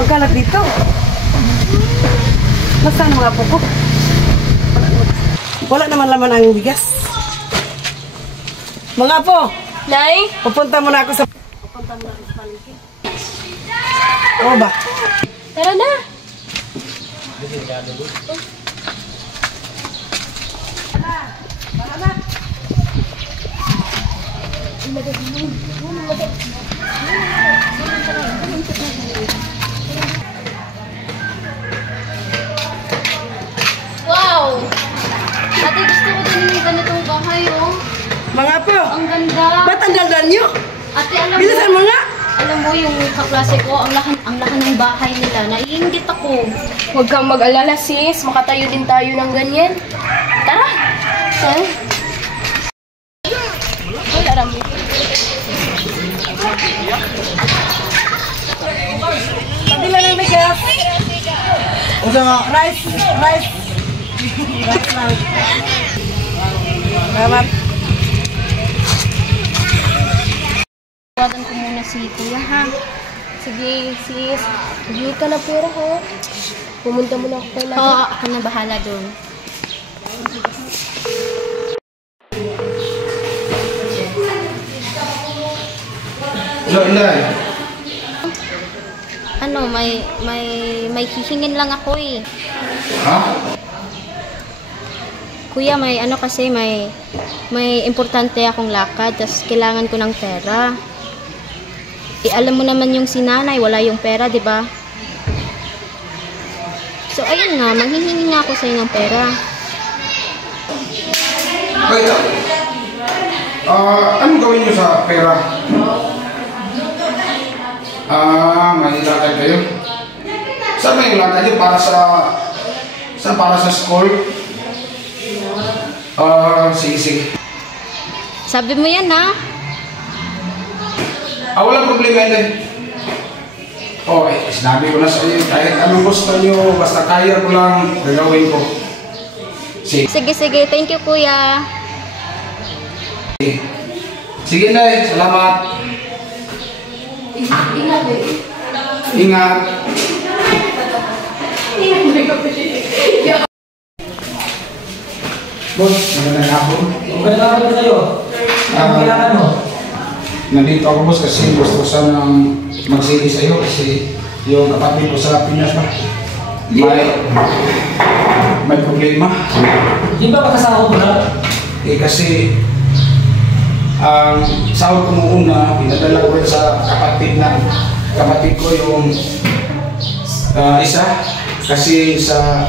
Ang kalat dito. Nasaan mga apo ko? Wala naman laman ang bigas. Mga apo! Nay? Pupunta muna ako sa palengke. Oo ba? Tara na! Wow! Ate, gusto ko din yung ganitong bahay, oh. Mga apo! Ang ganda! Ba't ang daldal nyo? Ate, alam mo, Bilisan mo nga! alam mo yung kaklase ko, ang laki ng bahay nila. Naiinggit ako. Huwag kang mag-alala, sis. Makatayo din tayo ng ganyan. Tara! Saan? Wala rami. Pabila ng bigas! Usa nga, rice! Rice! Rice lang. Salamat. Tawagan ko muna si Kuya, ha? Sige, sis. Hindi ka na pera, ha? Pumunta muna ako kay Oo, Lala. ako na bahala doon. So, Inday. Ano, may hihingin lang ako eh. Ha? Kuya, may ano kasi, may importante akong lakad, tapos kailangan ko ng pera. Eh, alam mo naman yung sinanay, wala yung pera, di ba? So, ayun nga, manghihingi nga ako sa'yo ng pera. Wait lang. Anong gawin niyo sa pera? May lakad kayo? Saan may lakad niyo? Para sa school? Sige. Sabi mo yan, ha? Walang problema yun eh. Sinabi ko na sa inyo, kahit anong gusto niyo, basta kaya ko lang, gagawin ko. Sige, thank you, Kuya. Sige na salamat. Ingat. Boss, magandang hapon. Magandang hapon sa'yo. Ang kailangan mo? Nandito ako boss kasi gusto sanang magsili sa'yo kasi yung kapatid ko sa Pinas ba? May problema. Di ba makasahod mo na? Kasi ang sahod ko noong una, pinadala ko rin sa kapatid ko yung isa kasi sa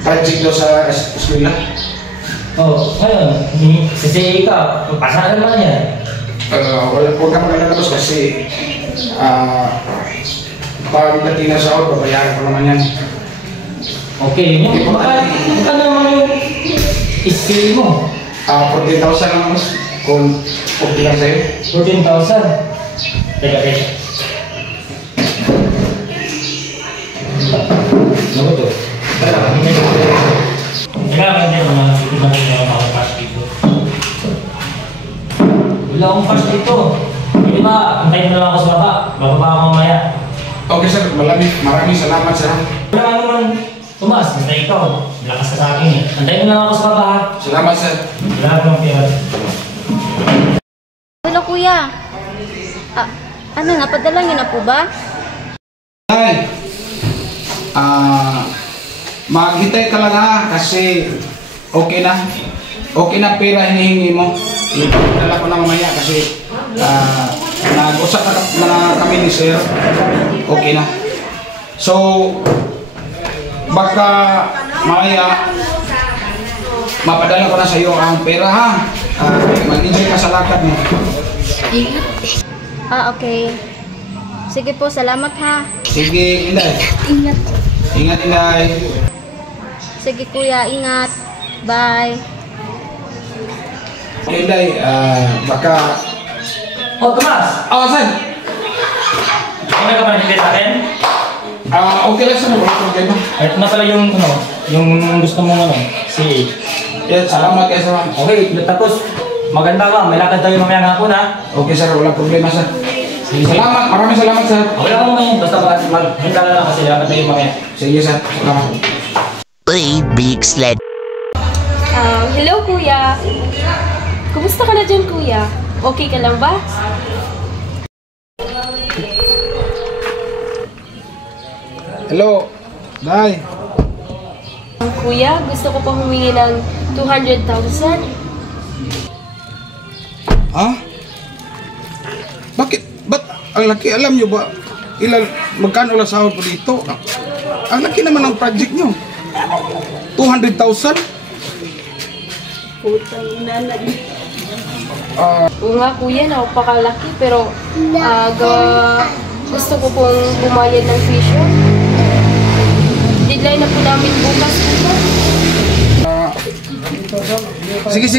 project daw sa eskwela. Ngayon, sisi ka, pasahan naman yan. Huwag ka mag-alala boss kasi pagdating na sahod, babayaran ko naman yan. Okay, yun. Magkano naman yung skill mo? 14,000 lang boss. Kung okay lang sa'yo. 14,000. Teka. Ano ba ito? Kailangan din mga iba na mga fast dito. Wala akong fast dito. Hindi ba, antayin mo lang ako sa baba. Bababa ako mamaya. Okay sir, maraming salamat sir. Wala ka naman tumas, basta ikaw. Lakas ka sa akin eh. Antayin mo lang ako sa baba ha. Salamat sir. Wala ka naman pera. Hello, Kuya. Ano nga, padala niyo na po ba? Ay, maghintay ka lang ha, kasi okay na pera hinihingi mo. Ipagdala ko na mamaya kasi nag-usap na kami ni sir. Okay na. So, baka mamaya mapadala ko na sa iyo ang pera ha. Mag-enjoy ka sa lakad mo. Okay. Sige po, salamat ha. Sige, Inday. Ingat, Inday. Sige, Kuya, ingat. Bye. Inday, baka... Tomas! sir. Ano ka ba nabili sa akin? Okay lang sir, wala problema. Ito na pala yung, yung gusto mong si... Yes, salamat kayo sir. Okay, tapos maganda ka. May lakad tayo mamayang hapon ha. Okay sir, walang problema sir. Sige, sige. Salamat, maraming salamat sir. Wala akong ngayon. Basta maghintala lang kasi dapat tayo mamaya. Sige sir, salamat. 3 weeks later. Hello, kuya. Kumusta ka na dyan, kuya? Okay ka lang ba? Hello, Day. Kuya, gusto ko pa humingi ng 200,000. Ha? Bakit? Ba't ang laki? Alam nyo ba? Magkano lang sahod po dito? Ang laki naman ng project nyo. 200,000? Putang ina na. Oo nga, kuya, napakalaki. Pero, gusto ko pong bumayad ng tuition. Deadline na po namin bukas, kuya.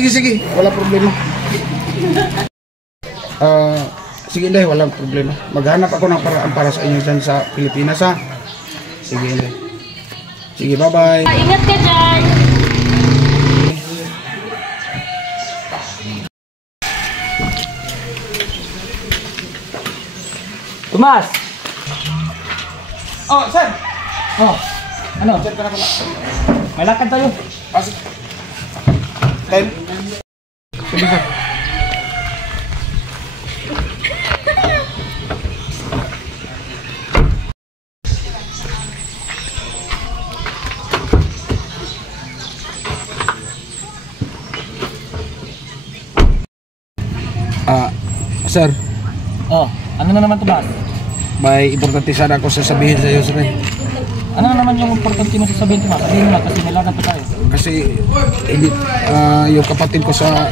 Sige. Wala problema. Sige, Day. Walang problema. Maghanap ako ng paraan para sa inyo dyan sa Pilipinas, ha? Sige, Day. Sige, bye-bye. Ingat ka dyan! Tomas! Oh, sir! Oh, ano? Sir, ka na pala. May lakad tayo. Sige. Time? Sige, sir. Sir, Oh, ano na naman Tomas? may importante sana ako sasabihin sa iyo, sir. Ano na naman yung importante mo sasabihin Tomas? Sabihin mo lang kasi may lakad pa tayo. Kasi yung kapatid ko sa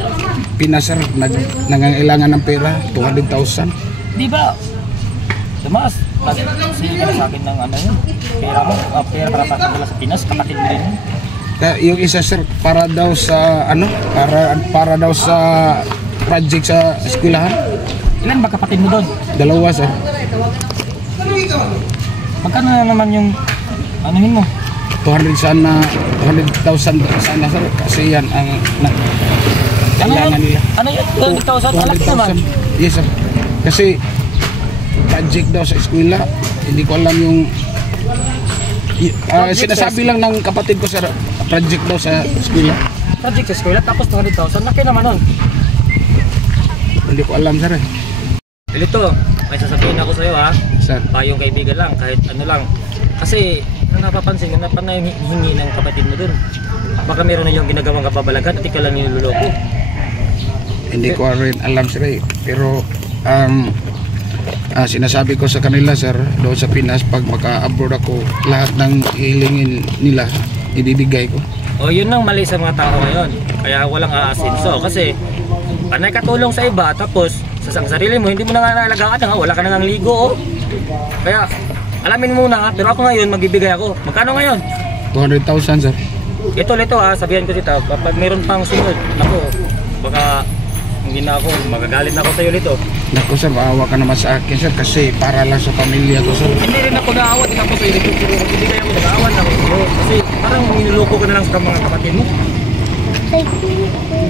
Pinas, sir, nangangailangan ng pera, 200,000. Di ba? Tomas, sige ka na sa akin ng ano yun. Pera mo, pera para papadala sa Pinas, kapatid mo din yun. Yung isa, sir, para daw sa para daw sa project sa eskwelahan. Ilan ba kapatid mo doon? 2, sir. Magkano na naman yung anuhin mo? 200,000 sana, sir, kasi yan ang kailangan nila. Ano yun? 200,000? Malaki naman. Yes, sir. Kasi project daw sa eskwela, hindi ko alam yung sinasabi lang ng kapatid ko, sir, project daw sa eskwela. Project sa eskwela, tapos 200,000. Laki naman nun. Hindi ko alam, sir. Lito, may sasabihin ako sa'yo ha. Sir. Payong kaibigan lang, kahit ano lang. Kasi, napapansin ko na panay hingi ng kapatid mo dun. Baka meron na yung ginagawang kababalagan at ikaw lang niluloko. Hindi ko rin alam, sir. Pero sinasabi ko sa kanila, sir, doon sa Pinas, pag maka-abroad ako, lahat ng hilingin nila, ibibigay ko. O yun ang mali sa mga tao ngayon. Kaya walang aasinso. Kasi, panay katulong sa iba, tapos sa sarili mo, hindi mo na nga naalagaan na, wala ka na nga ligo. Oh. Kaya, alamin muna ha, pero ako ngayon, magbibigay ako. Magkano ngayon? 200,000, sir. Ito ha, sabihan ko dito, kapag meron pang sunod, ako, baka hindi na ako, magagalit na ako sa'yo nito. Naku, sir, maawa ka naman sa akin, sir, kasi para lang sa pamilya ko, sir. Hindi rin ako naawa din ako sa'yo nito, pero magbibigay ako, nag-aawa na ako sa'yo. Kasi parang niluloko ko na lang sa mga kapatid mo.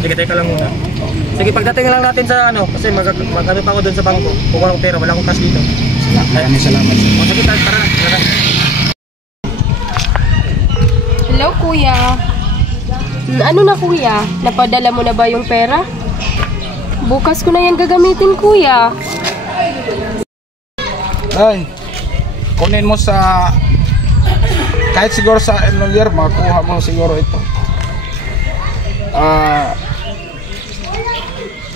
Sige, teka lang muna. Sige, pagdating lang natin sa ano, kasi mag-ano pa ako doon sa bangko. Kukuha akong pera, wala akong cash dito. Maraming salamat, sir. O sige, tara. Hello, kuya. Ano na, kuya? Napadala mo na ba yung pera? Bukas ko na yan gagamitin, kuya. Ay, kunin mo sa kahit siguro sa Enolier, makuha mo siguro ito.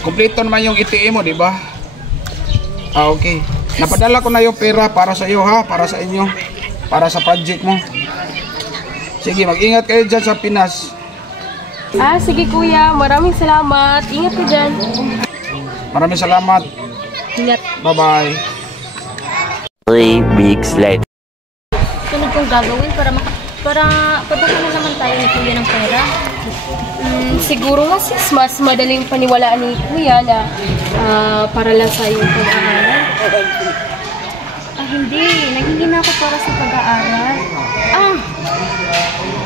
Kompleto naman yung ATM mo, di ba? Okay. Napadala ko na yung pera para sa iyo, ha, para sa inyo, para sa project mo. Sige, mag-ingat kayo dyan sa Pinas. Sige, kuya. Maraming salamat. Ingat ka dyan. Maraming salamat. Ingat. Bye-bye. 3 weeks later. Sunod kong gagawin para padala na naman tayo ni Kuya ng pera. Siguro nga, sis, mas madaling paniwalaan ni kuya na para lang sa iyong pag-aaral. Hindi. Naghingi na ako para sa pag-aaral.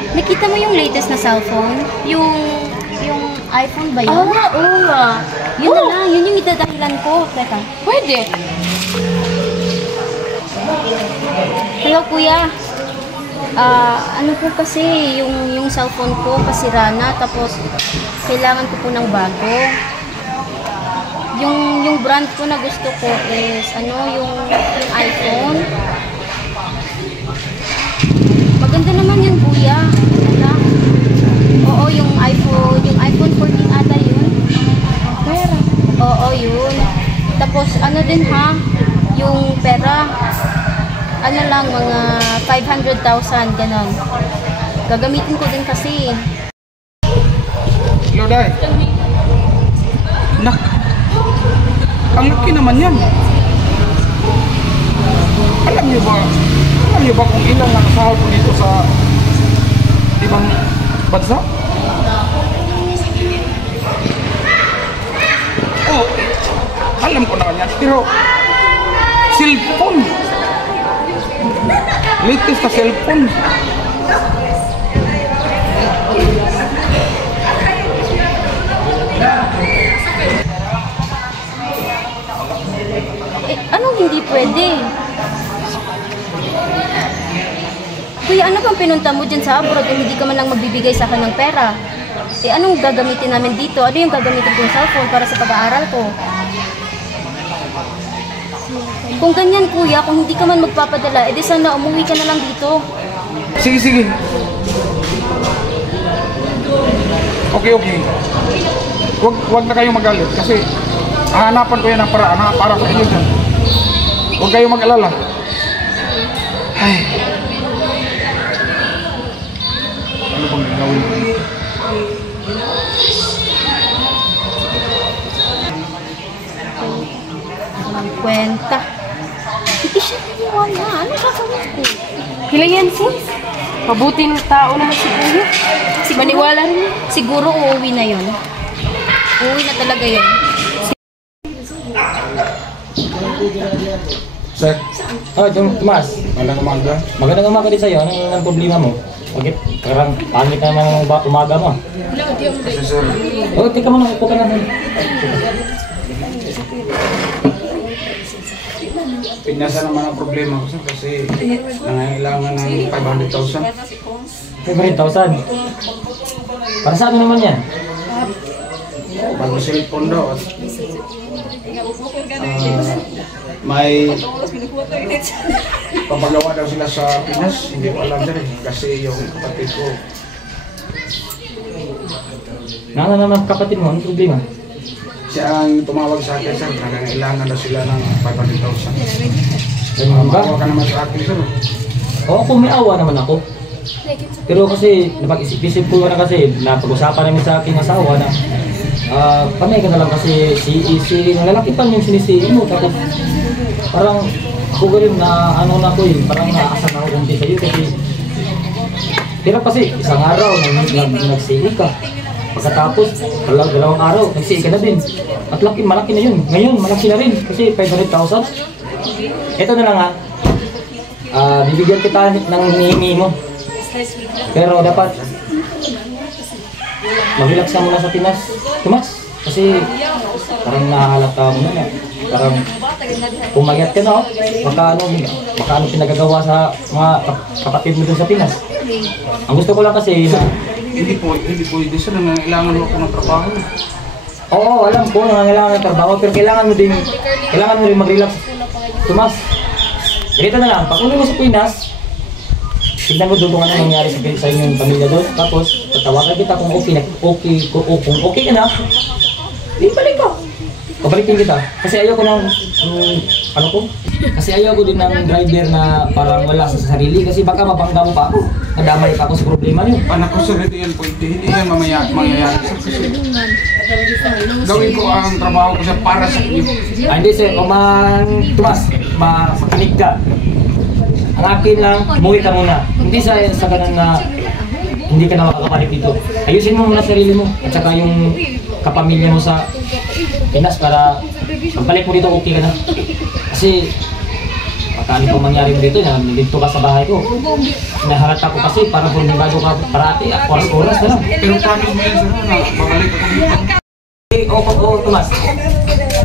Nakita mo yung latest na cellphone? Yung iPhone ba yun? Oo nga. Yun na lang, yun yung idadahilan ko. Teka. Pwede. Hello, kuya. Ano po kasi, yung cellphone ko kasira na, tapos kailangan ko po ng bago. Yung brand ko na gusto ko is, yung iPhone. Maganda naman yun, kuya. Ano? Oo, yung iPhone 14 ata yun. Pera. Oo, yun. Tapos, ano din ha, yung pera, ano lang, mga 500,000, ganon. Gagamitin ko din kasi. Hello, Day. Nak, ang laki naman yan. Alam niyo ba kung ilang nakasahod ko dito sa ibang bansa? Oh, alam ko naman yan. Pero, cellphone. Latest na cellphone. Anong hindi pwede? Kuya, ano bang pinunta mo dyan sa abroad kung hindi ka man lang magbibigay sa akin ng pera? Anong gagamitin namin dito? Ano yung gagamitin kong cellphone para sa pag-aaral ko? Kung ganyan, kuya, kung hindi ka man magpapadala, edi sana umuwi ka na lang dito. Sige. Okay. Wag na kayong magalit kasi hahanapan ko yan ng paraan para sa inyo dyan. Huwag kayong mag-alala. Ay. Ano bang gagawin ko? Walang kwenta. Hindi siya naniwala. Ano gagawin ko? Kailan yan, sis? Mabuting tao naman si kuya. Maniwala rin. Siguro uuwi na yon. Uuwi na talaga yun. Sir, Tomas. walang umaga. Magandang umaga din sa'yo. Anong problema mo? Bakit? Karang pangit naman ang umaga mo. Kasi sir, Teka muna. Upo ka na. pinasa naman ang problema ko sir kasi nangailangan ng 500,000. 500,000. Para sa ano naman yan? Bago cellphone daw at may papagawa daw sila sa Pinas. Hindi ko alam sir kasi yung kapatid ko Naman kapatid mo, anong problema? siya ang tumawag sa akin sir. Nangailangan daw sila ng 500,000. Ganyan ba? Makawa ka naman sa akin sir. Oo, kung may awa naman ako. Pero kasi, napag-isip-isip ko na kasi, napag-usapan namin sa aking asawa na panay ka na lang kasi yung lalaki pa yung sinisihin mo. Tapos, parang ako ganun na na ko parang naaasan ako kunti sa'yo kasi hirap kasi, isang araw nagsili ka. Pagkatapos, dalawang araw, nagsili ka na din. At malaki na yun. Ngayon, malaki na rin kasi 500,000. Ito na lang bibigyan kita ng hinihingi mo. Pero dapat mag-relax ka muna sa Pinas. Tomas, kasi parang nahalata mo na. Parang pumayat ka na. Baka ano pinagagawa sa mga kapatid mo dun sa Pinas. Ang gusto ko lang kasi na Hindi pwede sir. Nangailangan mo ako ng trabaho. oo, alam ko nangangailangan ng trabaho pero kailangan mo din mag-relax. Tomas, ganito na lang, pag uwi mo sa Pinas, tignan mo doon kung ano nangyari sa inyong pamilya doon. Tapos, tatawagan kita kung okay ka na, balik ka. Pabalikin kita. Kasi ayoko ng, kasi ayoko din ng driver na parang wala sa sarili. Kasi baka mabangga mo pa ako. Nadamay pa ako sa problema niyo. Anak ko sir, hindi yan pwede. Hindi yan mangyayari sir. Kasi gawin ko ang trabaho ko sir para sa inyo. Hindi sir, Tomas, makinig ka. Ang akin lang, buhay ka muna. Hindi sa ganun na hindi ka na makakabalik dito. Ayusin mo muna sarili mo at saka yung kapamilya mo sa Pinas para pagbalik mo dito okay ka na. Kasi pagkano pang mangyari mo dito, nandito ka sa bahay ko. Nahalata ko kasi parang kung bago ka parati, oras-oras na lang. Pero promise mo yan sir na babalik ako dito. Tomas.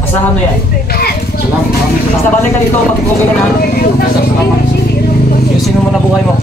Asahan mo yan. Basta balik ka dito pag okay ka na. Yusin mo na buhay mo.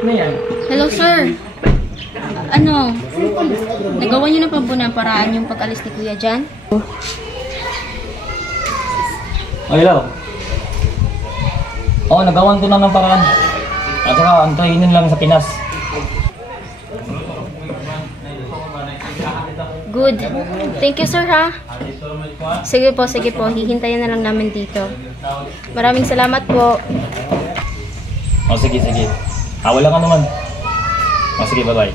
Na yan. Hello, sir. Ano? Nagawa niyo na pa po ng paraan yung pag-alis ni Kuya Jan? Hello. Oo, nagawan ko na ng paraan. At saka, antayin lang sa Pinas. Good. Thank you, sir, ha? Sige po, sige po. Hihintayin na lang namin dito. Maraming salamat po. O, sige. Wala ka naman. O, sige, bye-bye.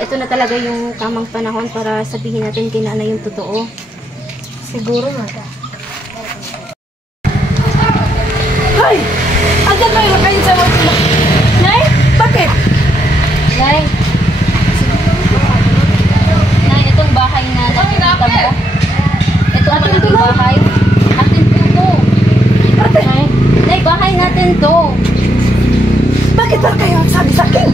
Ito na talaga yung tamang panahon para sabihin natin kay nanay yung totoo. Siguro nga. Hay! Andiyan kayo kayo sa mga... Nay? Bakit? Nay! Nay, itong bahay na nakikita mo. Ito ang ating bahay. Atin po to. Nay, bahay natin to. Bakit ba kayo sabi sa akin?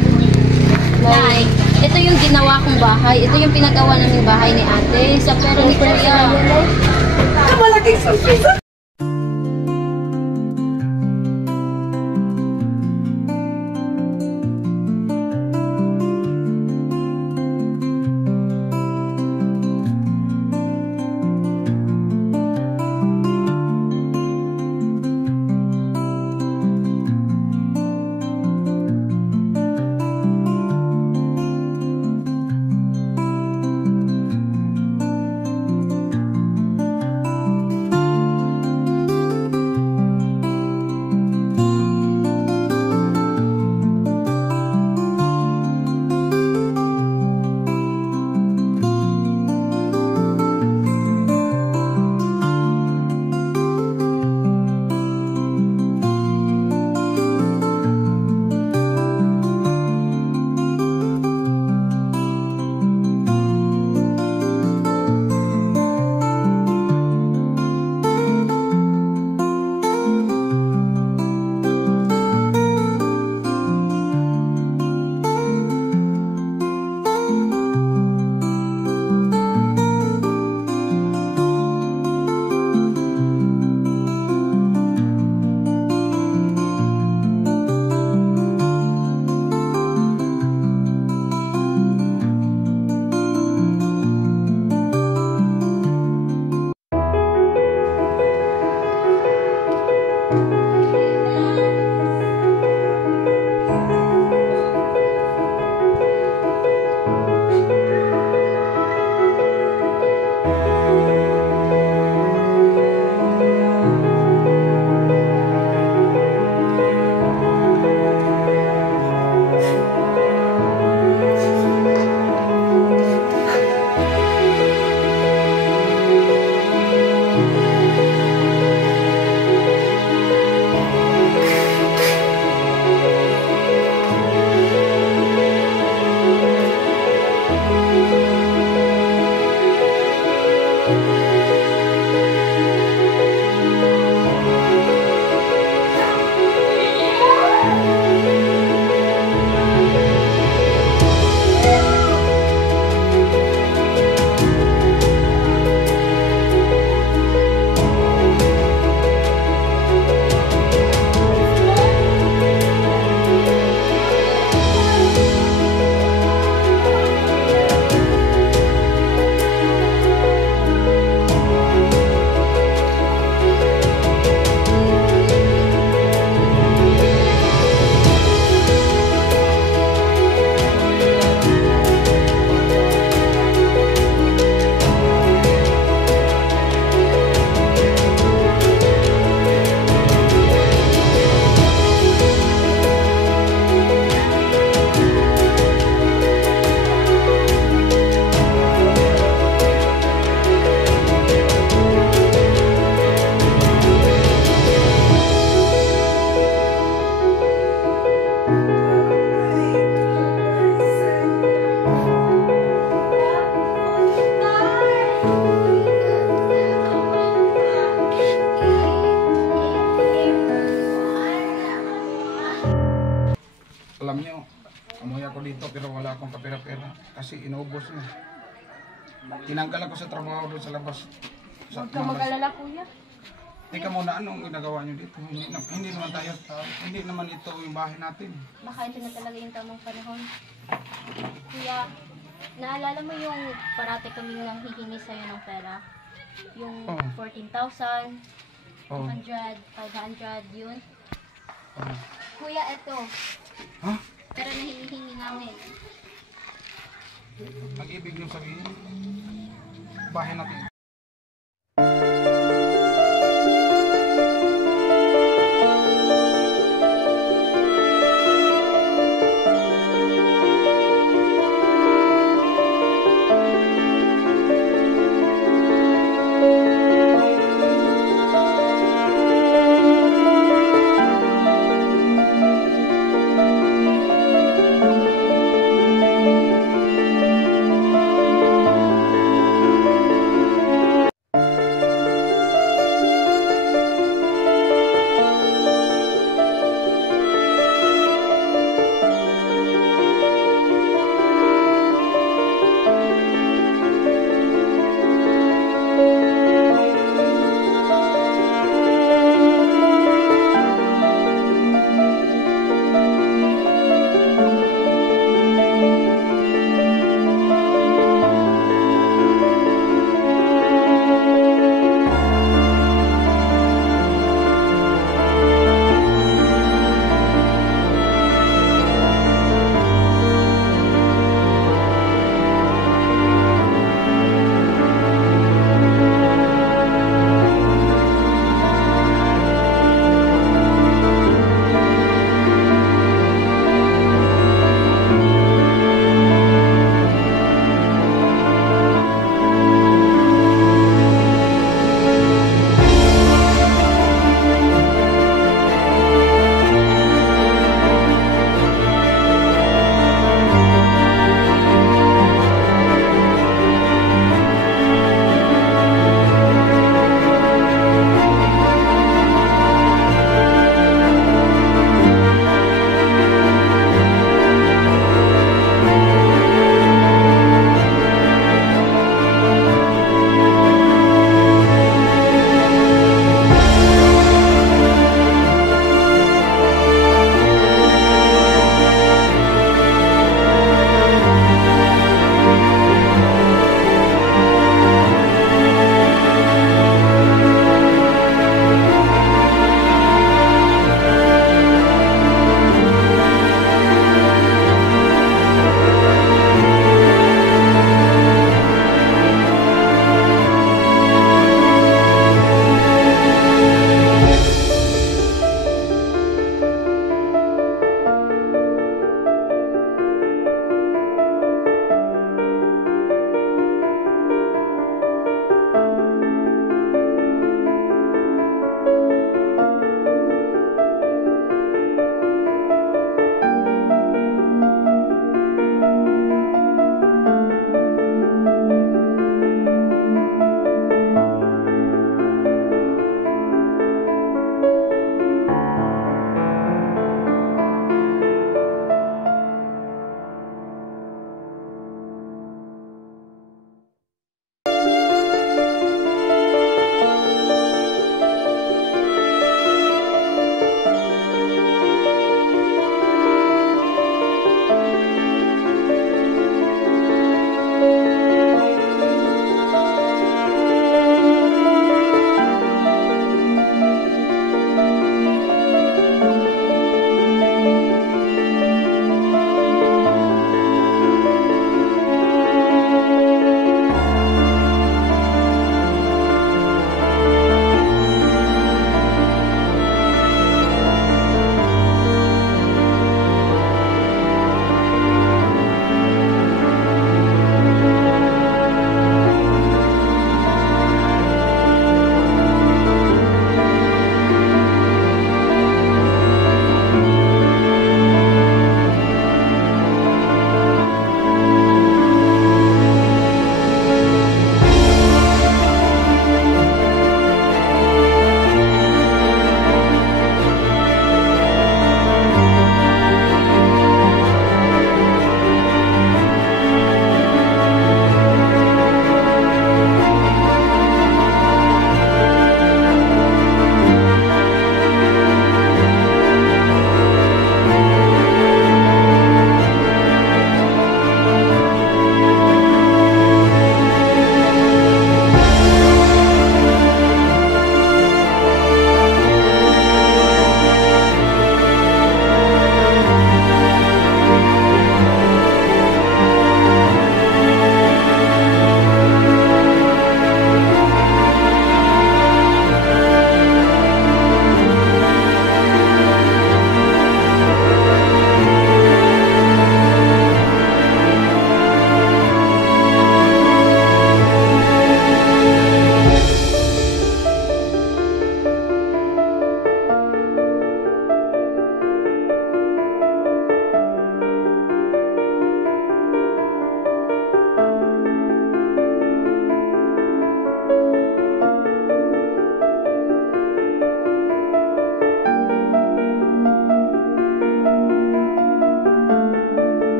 Nay, ito yung ginawa kong bahay. Ito yung pinagawa naming bahay ni ate. Sa pera ni Kuya. Kamalaking surprise! kapera-pera kasi inubos niya. Tinanggal ako sa trabaho doon sa labas. Huwag ka mag-alala, kuya. Teka muna, anong ginagawa niyo dito? Hindi naman tayo, hindi naman ito yung bahay natin. Baka ito na talaga yung tamang panahon. Kuya, naalala mo yung parati kaming nang hihingi sa'yo ng pera? Yung Oo. 14,000, Oh. 200, 500, yun. Oh. Kuya, eto. Ha? Pero na hinihingi namin. Ang ibig niyo sabihin, bahay natin.